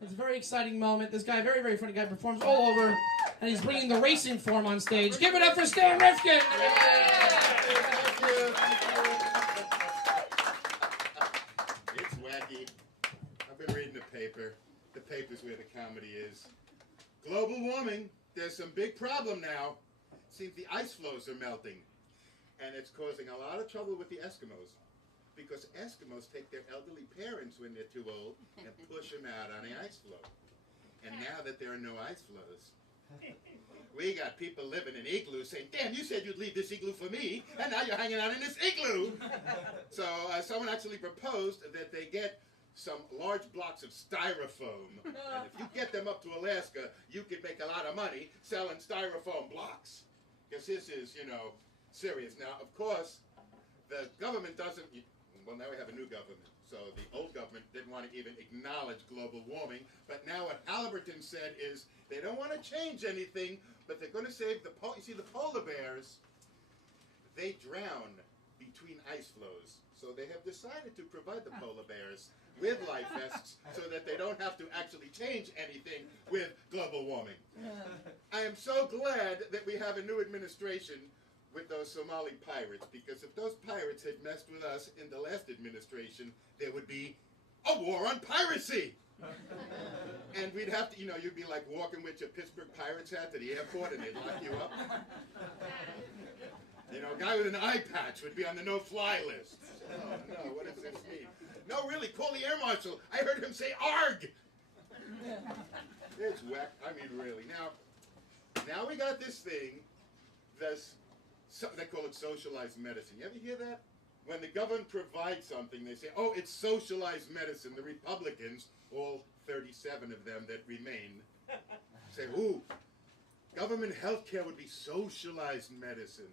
It's a very exciting moment. This guy, very, very funny guy, performs all over, and he's bringing the racing form on stage. Give it up for Stan Rifken! It's wacky. I've been reading the paper. The paper's where the comedy is. Global warming. There's some big problem now. Seems the ice floes are melting. And it's causing a lot of trouble with the Eskimos. Because Eskimos take their elderly parents when they're too old and push them out on the ice floe. And now that there are no ice floes, we got people living in igloos saying, damn, you said you'd leave this igloo for me, and now you're hanging out in this igloo. So someone actually proposed that they get some large blocks of styrofoam. And if you get them up to Alaska, you could make a lot of money selling styrofoam blocks. Because this is, you know, serious. Now, of course, the government doesn't... Well, now we have a new government. So the old government didn't want to even acknowledge global warming. But now what Halliburton said is they don't want to change anything, but they're going to save the... You see, the polar bears, they drown between ice floes. So they have decided to provide the polar bears with life vests so that they don't have to actually change anything with global warming. I am so glad that we have a new administration with those Somali pirates, because if those pirates had messed with us in the last administration, there would be a war on piracy. And we'd have to, you know, you'd be like walking with your Pittsburgh Pirates hat to the airport and they'd lock you up. You know, a guy with an eye patch would be on the no-fly list. Oh, no, what does this mean? No, really, call the air marshal. I heard him say, ARG! It's whack. I mean, really. Now we got this thing, they call it socialized medicine. You ever hear that? When the government provides something, they say, oh, it's socialized medicine. The Republicans, all 37 of them that remain, say, ooh, government health care would be socialized medicine.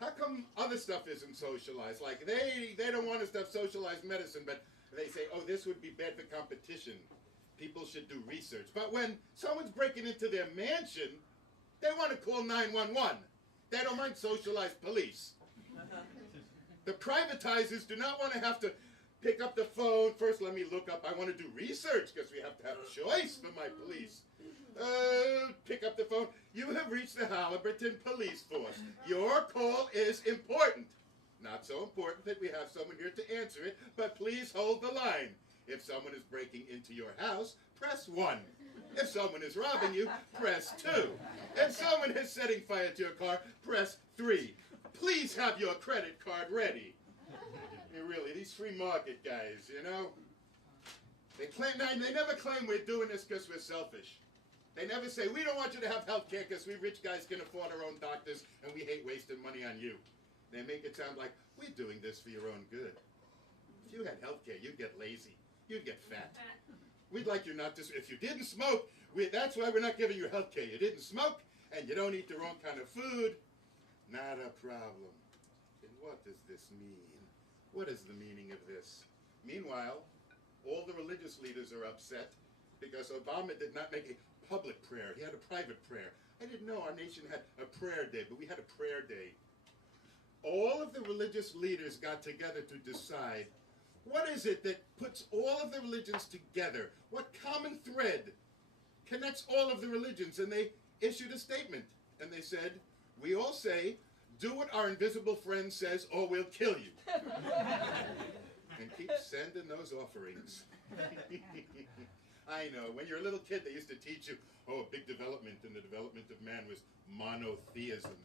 How come other stuff isn't socialized? Like, they don't want us to have socialized medicine, but they say, oh, this would be bad for competition. People should do research. But when someone's breaking into their mansion, they want to call 911. They don't mind socialized police. The privatizers do not want to have to pick up the phone. First, let me look up. I want to do research because we have to have choice for my police. Pick up the phone. You have reached the Halliburton Police Force. Your call is important. Not so important that we have someone here to answer it, but please hold the line. If someone is breaking into your house, press 1. If someone is robbing you, press 2. If someone is setting fire to your car, press 3. Please have your credit card ready. Really, these free market guys, you know, they never claim we're doing this because we're selfish. They never say, we don't want you to have health care because we rich guys can afford our own doctors and we hate wasting money on you. They make it sound like we're doing this for your own good. If you had health care, you'd get lazy. You'd get fat. We'd like you not to, if you didn't smoke, that's why we're not giving you health care. You didn't smoke and you don't eat the wrong kind of food. Not a problem. And what does this mean? What is the meaning of this? Meanwhile, all the religious leaders are upset because Obama did not make a public prayer. He had a private prayer. I didn't know our nation had a prayer day, but we had a prayer day. All of the religious leaders got together to decide what is it that puts all of the religions together? What common thread connects all of the religions? And they issued a statement. And they said, we all say, do what our invisible friend says or we'll kill you. And keep sending those offerings. I know, when you're a little kid, they used to teach you, oh, a big development in the development of man was monotheism.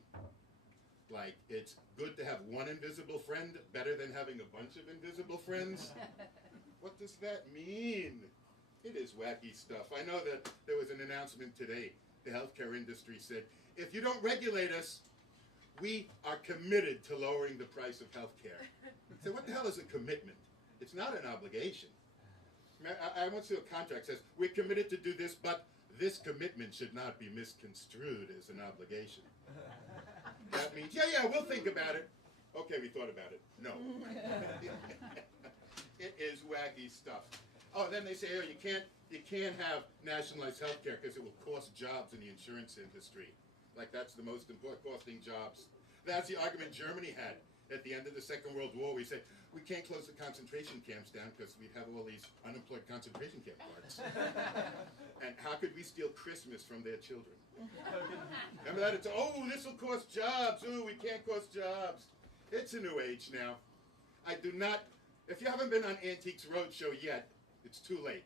Like, it's good to have one invisible friend, better than having a bunch of invisible friends. What does that mean? It is wacky stuff. I know that there was an announcement today. The healthcare industry said, if you don't regulate us, we are committed to lowering the price of health care. So what the hell is a commitment? It's not an obligation. I once saw a contract that says, we're committed to do this, but this commitment should not be misconstrued as an obligation. That means, yeah, we'll think about it. Okay, we thought about it. No. It is wacky stuff. Oh, then they say, oh, you can't have nationalized health care because it will cost jobs in the insurance industry. Like, that's the most important, costing jobs. That's the argument Germany had. at the end of the Second World War, we said, we can't close the concentration camps down because we'd have all these unemployed concentration camp guards. And how could we steal Christmas from their children? Remember that? It's, oh, this will cost jobs. Oh, we can't cost jobs. It's a new age now. I do not, if you haven't been on Antiques Roadshow yet, it's too late.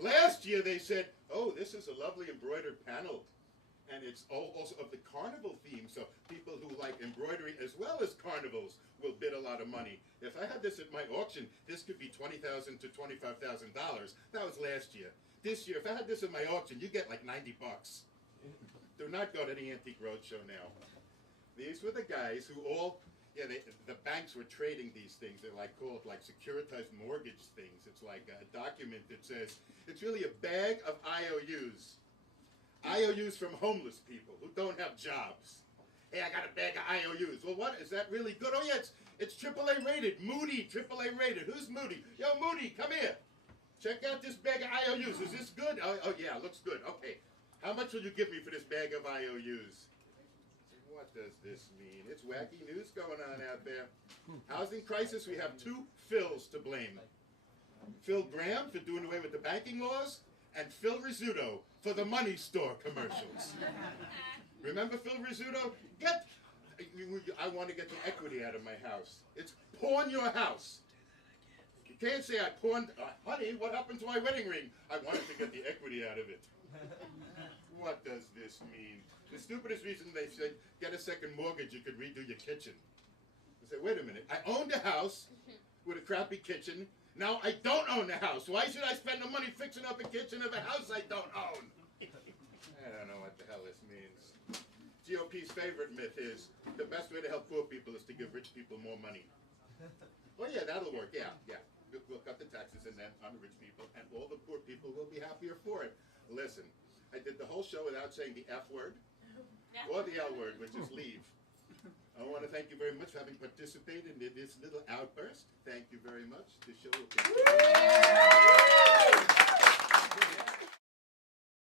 Last year they said, oh, this is a lovely embroidered panel. And it's also of the carnival theme, so people who like embroidery as well as carnivals will bid a lot of money. If I had this at my auction, this could be $20,000 to $25,000. That was last year. This year, if I had this at my auction, you get like 90 bucks. Do not go to the Antique Roadshow now. These were the guys who all, yeah, the banks were trading these things. They're like called like securitized mortgage things. It's like a document that says, it's really a bag of IOUs. IOUs from homeless people who don't have jobs. Hey, I got a bag of IOUs. Well, what? Is that really good? Oh, yeah, it's AAA rated. Moody, AAA rated. Who's Moody? Yo, Moody, come here. Check out this bag of IOUs. Is this good? Oh yeah, looks good. Okay. How much will you give me for this bag of IOUs? What does this mean? It's wacky news going on out there. Housing crisis, we have two Phils to blame. Phil Graham for doing away with the banking laws, and Phil Rizzuto for the money store commercials. Remember Phil Rizzuto? I want to get the equity out of my house. It's pawn your house. You can't say I pawned, honey, what happened to my wedding ring? I wanted to get the equity out of it. What does this mean? The stupidest reason they say, get a second mortgage, you could redo your kitchen. I say, wait a minute, I owned a house with a crappy kitchen. Now I don't own the house. Why should I spend the money fixing up a kitchen of a house I don't own? I don't know what the hell this means. GOP's favorite myth is the best way to help poor people is to give rich people more money. Well, yeah, that'll work. Yeah. We'll cut the taxes and then on the rich people, and all the poor people will be happier for it. Listen, I did the whole show without saying the F word or the L word, which is leave. I want to thank you very much for having participated in this little outburst. Thank you very much. The show will continue.